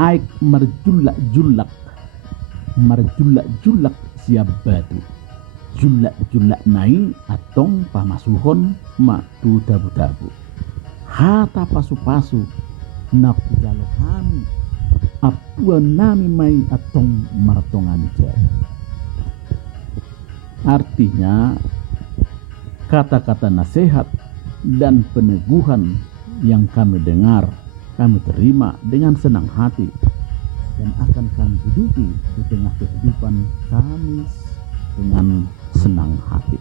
aik merjulak siap batu julak nai atong pamasuhon ma tu dabu hata pasu napujalo kami apua nami mai atong martongan jari. Artinya kata-kata nasihat dan peneguhan yang kami dengar, kami terima dengan senang hati dan akan kami hidupi di tengah kehidupan kami dengan senang hati.